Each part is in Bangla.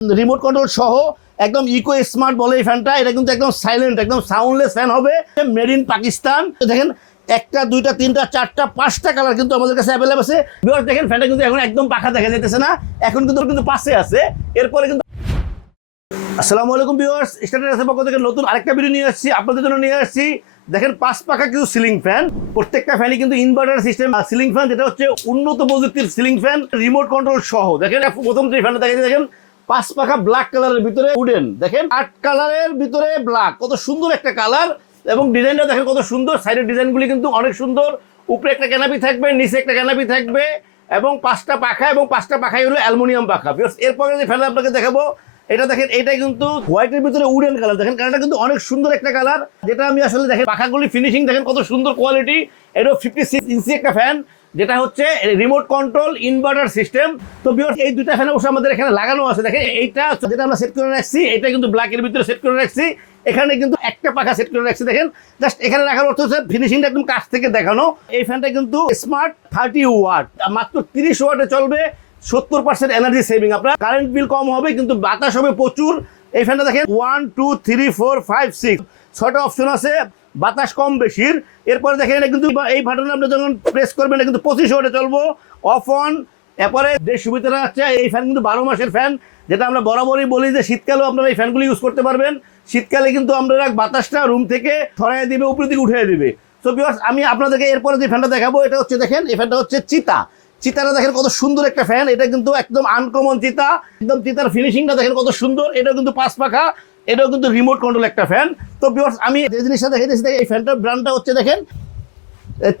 রিমোট কন্ট্রোল সহ একদম ইকো স্মার্ট বলে এই ফ্যানটা। এটা কিন্তু একদম সাইলেন্ট, একদম সাউন্ডলেস ফ্যান হবে, মেড ইন পাকিস্তান। দেখেন একটা দুইটা তিনটা চারটা পাঁচটা কালার কিন্তু আমাদের কাছে অ্যাভেলেবল আছে। ভিউয়ার্স দেখেন ফ্যানটা কিন্তু এখন একদম পাখা দেখা যাইতেছে না, এখন কিন্তু পাশে আছে। এরপরে কিন্তু আসসালামু আলাইকুম ভিউয়ার্স, স্টারটের পক্ষ থেকে নতুন আরেকটা ভিডিও নিয়ে আসছি, আপনাদের জন্য নিয়ে আসছি। দেখেন 5 পাখা কিন্তু সিলিং ফ্যান, প্রত্যেকটা ফ্যানই কিন্তু ইনভার্টার সিস্টেম সিলিং ফ্যান, যেটা হচ্ছে উন্নত প্রযুক্তির সিলিং ফ্যান রিমোট কন্ট্রোল সহ। দেখেন প্রথম যে ফ্যানটা দেখেন 5 পাখা ব্ল্যাক কালারের ভিতরে উডেন, দেখেন 8 কালারের ভিতরে ব্ল্যাক, কত সুন্দর একটা কালার। এবং ডিজাইনটা দেখেন কত সুন্দর, সাইডের ডিজাইনগুলি কিন্তু অনেক সুন্দর। উপরে একটা ক্যানাপি থাকবে, নিচে একটা ক্যানাপি থাকবে এবং 5টা পাখা, এবং 5টা পাখাই হলো অ্যালুমিনিয়াম পাখা। এরপরে যে ফ্যান আপনাকে দেখাবো এটা দেখেন, এটা কিন্তু হোয়াইটের ভিতরে উডেন কালার। দেখেন কালারটা কিন্তু অনেক সুন্দর একটা কালার, যেটা আমি আসলে দেখেন পাখাগুলি ফিনিশিং দেখেন কত সুন্দর কোয়ালিটি। এটা 56 ইঞ্চি একটা ফ্যান, যেটা হচ্ছে রিমোট কন্ট্রোল ইনভার্টার সিস্টেম। তো ভিউয়ার্স এই দুইটা ফ্যান অবশ্যই আমাদের এখানে লাগানো আছে। দেখেন এইটা যেটা আমরা সেট করে রাখছি, এটা কিন্তু ব্ল্যাকের ভিতরে সেট করে রাখছি। এখানে কিন্তু একটা পাখা সেট করে রাখছি। দেখেন জাস্ট এখানে রাখার অর্থ হচ্ছে ফিনিশিংটা একদম কাছ থেকে দেখানো। এই ফ্যানটা কিন্তু স্মার্ট 30 ওয়াট, মাত্র 30 ওয়াটে চলবে, 70% এনার্জি সেভিং। আপনার কারেন্ট বিল কম হবে, কিন্তু বাতাস হবে প্রচুর। এই ফ্যানটা দেখেন 1 2 3 4 5 6 ছয়টা অপশন আছে, বাতাস কম বেশির। এরপরে দেখেন এটা কিন্তু এই বাটনে আপনি যখন প্রেস করবেন এটা কিন্তু 25 ওয়াটে চলবো, অফ অন। এরপরে যে সুবিধাটা আছে, এই ফ্যান কিন্তু 12 মাসের ফ্যান, যেটা আমরা বরাবরই বলি যে শীতকালেও আপনারা এই ফ্যানগুলি ইউজ করতে পারবেন। শীতকালে কিন্তু আমরা বাতাসটা রুম থেকে সরাই দিবে, উপর দিকে উঠিয়ে দিবে। সো ভিউয়ার্স আমি আপনাদেরকে এরপরে যে ফ্যানটা দেখাবো, এটা হচ্ছে দেখেন এই ফ্যানটা হচ্ছে চিতাটা দেখেন কত সুন্দর একটা ফ্যান। এটা কিন্তু একদম আনকমন চিতা, একদম চিতার ফিনিশিংটা দেখেন কত সুন্দর। এটাও কিন্তু 5 পাখা, এটাও কিন্তু রিমোট কন্ট্রোল একটা ফ্যান। তো ভিউয়ার্স আমি যে জিনিসটা দেখাইতেছি, এই ফ্যানটার ব্র্যান্ডটা হচ্ছে দেখেন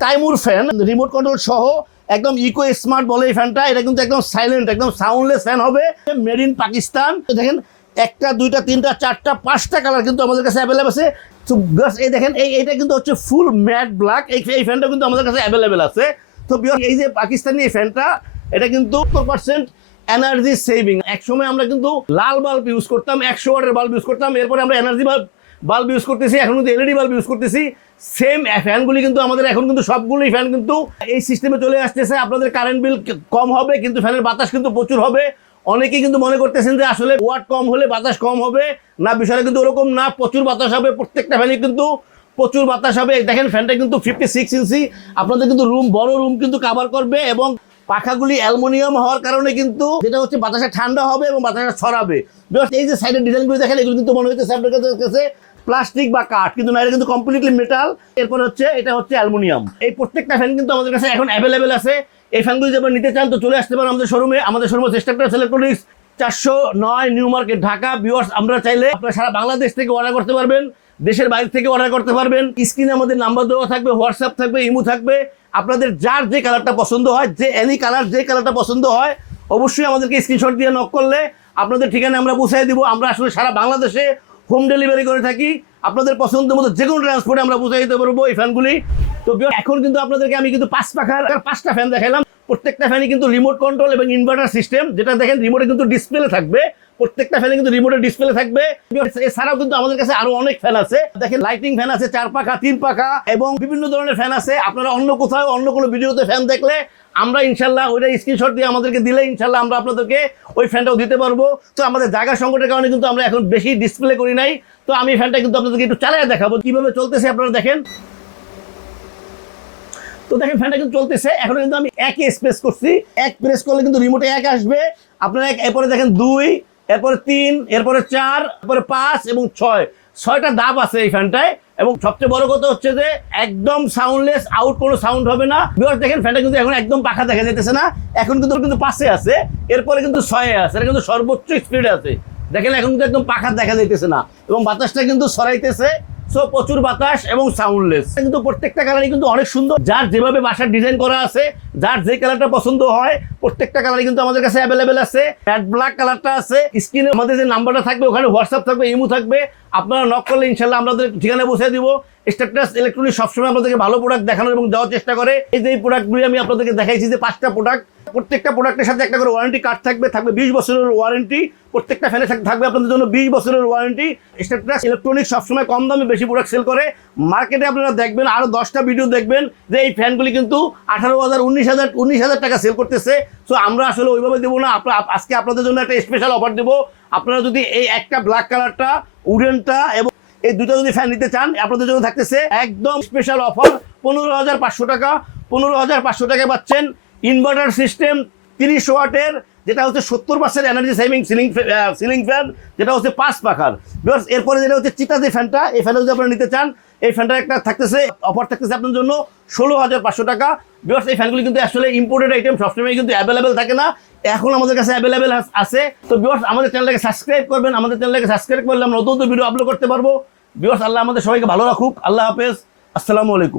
তাইমুর ফ্যান, রিমোট কন্ট্রোল সহ একদম ইকো স্মার্ট বলে এই ফ্যানটা। এটা কিন্তু একদম সাইলেন্ট, একদম সাউন্ডলেস ফ্যান হবে, মেড ইন পাকিস্তান। দেখেন একটা দুইটা তিনটা চারটা পাঁচটা কালার কিন্তু আমাদের কাছে অ্যাভেলেবল আছে। তো এই দেখেন এইটা কিন্তু হচ্ছে ফুল ম্যাট ব্ল্যাক, এই ফ্যানটা কিন্তু আমাদের কাছে অ্যাভেলেবেল আছে। তো এই যে পাকিস্তানি এই ফ্যানটা, এটা কিন্তু 70% এনার্জি সেভিং। একসময় আমরা কিন্তু লাল বাল্ব ইউজ করতাম, 100 ওয়াটের বাল্ব ইউজ করতাম, এরপরে আমরা এনার্জি বাল্ব ইউজ করতেছি, এখন কিন্তু এলইডি বাল্ব ইউজ করতেছি। সেম ফ্যানগুলি কিন্তু আমাদের এখন কিন্তু সবগুলোই ফ্যান কিন্তু এই সিস্টেমে চলে আসতেছে। আপনাদের কারেন্ট বিল কম হবে, কিন্তু ফ্যানের বাতাস কিন্তু প্রচুর হবে। অনেকেই কিন্তু মনে করতেছেন যে আসলে ওয়াট কম হলে বাতাস কম হবে, না, বিষয়টা কিন্তু ওরকম না, প্রচুর বাতাস হবে। প্রত্যেকটা ফ্যানই কিন্তু প্রচুর বাতাস হবে। দেখেন ফ্যানটা কিন্তু 56 ইঞ্চি, আপনাদের কিন্তু বড় রুম কিন্তু কভার করবে। এবং পাখাগুলি অ্যালুমিনিয়াম হওয়ার কারণে কিন্তু যেটা হচ্ছে বাতাসে ঠান্ডা হবে এবং বাতাসে ছড়াবে। এই যে সাইডের ডিজাইনগুলি দেখেন, এগুলো কিন্তু মনে হচ্ছে আপনার কাছে প্লাস্টিক বা কাঠ, কিন্তু না, এটা কিন্তু কমপ্লিটলি মেটাল। এরপর হচ্ছে এটা হচ্ছে অ্যালুমিনিয়াম। এই প্রত্যেকটা ফ্যান কিন্তু আমাদের কাছে এখন অ্যাভেলেবেল আছে। এই ফ্যানগুলি যদি আপনারা নিতে চান তো চলে আসতে পারেন আমাদের শোরুমে। আমাদের শোরুমে স্টারটের electronics 409 New Market, Dhaka. Viewers আমরা চাইলে আপনারা সারা বাংলাদেশ থেকে অর্ডার করতে পারবেন, দেশের বাইরে থেকে অর্ডার করতে পারবেন। স্ক্রিনে আমাদের নাম্বার দেওয়া থাকবে, হোয়াটসঅ্যাপ থাকবে, ইমো থাকবে। আপনাদের যার যে কালারটা পছন্দ হয়, যে এনি কালার যে কালারটা পছন্দ হয়, অবশ্যই আমাদেরকে স্ক্রিনশট দিয়ে নক করলে আপনাদের ঠিকানা আমরা পৌঁছাই দিব। আমরা আসলে সারা বাংলাদেশে হোম ডেলিভারি করে থাকি। আপনাদের পছন্দ মতো যে কোনো ট্রান্সপোর্টে আমরা পৌঁছে দিতে পারবো এই ফ্যানগুলি। তো এখন কিন্তু আপনাদেরকে আমি কিন্তু 5 পাখার 5টা ফ্যান দেখালাম। প্রত্যেকটা ফ্যানই কিন্তু রিমোট কন্ট্রোল এবং ইনভার্টার সিস্টেম, যেটা দেখেন রিমোটে কিন্তু ডিসপ্লে থাকবে। প্রত্যেকটা ফ্যানে কিন্তু রিমোটের ডিসপ্লে থাকবে। এছাড়াও কিন্তু আমাদের কাছে আরো অনেক ফ্যান আছে। দেখেন লাইটিং ফ্যান আছে 4 পাখা, 3 পাখা এবং বিভিন্ন ধরনের ফ্যান আছে। আপনারা অন্য কোথাও অন্য কোনো ভিডিওতে ফ্যান দেখলে আমরা ইনশাল্লাহ ওইটা স্ক্রিনশট দিয়ে আমাদেরকে দিলে ইনশাল্লাহ আমরা আপনাদেরকে ওই ফ্যানটাও দিতে পারবো। তো আমাদের জায়গা সংকটের কারণে কিন্তু আমরা এখন বেশি ডিসপ্লে করি নাই। তো আমি ফ্যানটা কিন্তু আপনাদেরকে একটু চালিয়ে দেখাবো কিভাবে চলতেছে, আপনারা দেখেন। তো দেখেন ফ্যানটা কিন্তু চলতেছে। এখন কিন্তু আমি একই স্পেস করছি, এক প্রেস করলে কিন্তু রিমোটে 1 আসবে। আপনারা এরপরে দেখেন 2, এরপরে 3, এরপরে 4, এরপরে 5 এবং 6টা ধাপ আছে এই ফ্যানটায়। এবং সবচেয়ে বড় কথা হচ্ছে যে একদম সাউন্ডলেস, আউট কোনো সাউন্ড হবে না। ভিউয়ার্স দেখেন ফ্যানটা কিন্তু এখন একদম পাখা দেখা যাইতেছে না, এখন কিন্তু 5-এ আছে, এরপরে কিন্তু 6-এ আছে। এটা কিন্তু সর্বোচ্চ স্পিডে আছে। দেখেন এখন কিন্তু একদম পাখা দেখা যাইতেছে না এবং বাতাসটা কিন্তু ছড়াইতেছে। সো প্রচুর বাতাস এবং সাউন্ডলেস। কিন্তু প্রত্যেকটা কালারই কিন্তু অনেক সুন্দর, যার যেভাবে বাসার ডিজাইন করা আছে, যার যে কালারটা পছন্দ হয়, প্রত্যেকটা কালারই কিন্তু আমাদের কাছে অ্যাভেলেবেল আছে। ম্যাট ব্ল্যাক কালারটা আছে। স্ক্রিনে আমাদের যে নাম্বারটা থাকবে, ওখানে হোয়াটসঅ্যাপ থাকবে, ইমো থাকবে। আপনারা নক করলে ইনশাল্লাহ আমাদের ঠিকানা পৌঁছে দিব। স্টারটের ইলেকট্রনিক্স সবসময় আপনাদেরকে ভালো প্রোডাক্ট দেখানোর এবং দেওয়ার চেষ্টা করে। এই যে প্রোডাক্টগুলি আমি আপনাদেরকে দেখাইছি, যে 5টা প্রোডাক্ট প্রত্যেকটা প্রোডাক্টের সাথে একটা করে ওয়ারেন্টি কার্ড থাকবে 20 বছরের ওয়ারেন্টি। প্রত্যেকটা ফ্যানে থাকবে আপনাদের জন্য 20 বছরের ওয়ারেন্টি। স্টেট্রাস ইলেকট্রনিক্স সবসময় কম দামে বেশি প্রোডাক্ট সেল করে। মার্কেটে আপনারা দেখবেন আরও 10টা ভিডিও দেখবেন যে এই ফ্যানগুলি কিন্তু 18,000 19,000 টাকা সেল করতেছে। সো আমরা আসলে ওইভাবে দেবো না। আজকে আপনাদের জন্য একটা স্পেশাল অফার দেবো। আপনারা যদি এই একটা ব্ল্যাক কালারটা, উডেনটা এবং এই দুটো যদি ফ্যান নিতে চান, আপনাদের জন্য থাকতেছে একদম স্পেশাল অফার 15,500 টাকা। 15,500 টাকায় পাচ্ছেন ইনভার্টার সিস্টেম 30 ওয়াটের, যেটা হচ্ছে 70% এনার্জি সেভিং সিলিং ফ্যান, যেটা হচ্ছে 5 পাখার। এরপরে যেটা হচ্ছে চিতা যে ফ্যানটা, এই ফ্যানটা যদি আপনারা নিতে চান, এই ফ্যানটা একটা থাকতেছে অফার থাকতেছে আপনার জন্য 16,500 টাকা। বিকজ এই ফ্যানগুলি কিন্তু আসলে ইম্পোর্টেড আইটেম, সবসময় কিন্তু অ্যাভেলেবেল থাকে না, এখন আমাদের কাছে অ্যাভেলেবেল আছে। তো বিকজ আমাদের চ্যানেলটাকে সাবস্ক্রাইব করবেন, আমাদের চ্যানেলটাকে সাবস্ক্রাইব করলে আমরা নতুন ভিডিও আপলোড করতে পারবো। বিকজ আল্লাহ আমাদের সবাইকে ভালো রাখুক। আল্লাহ হাফেজ, আসসালামু আলাইকুম।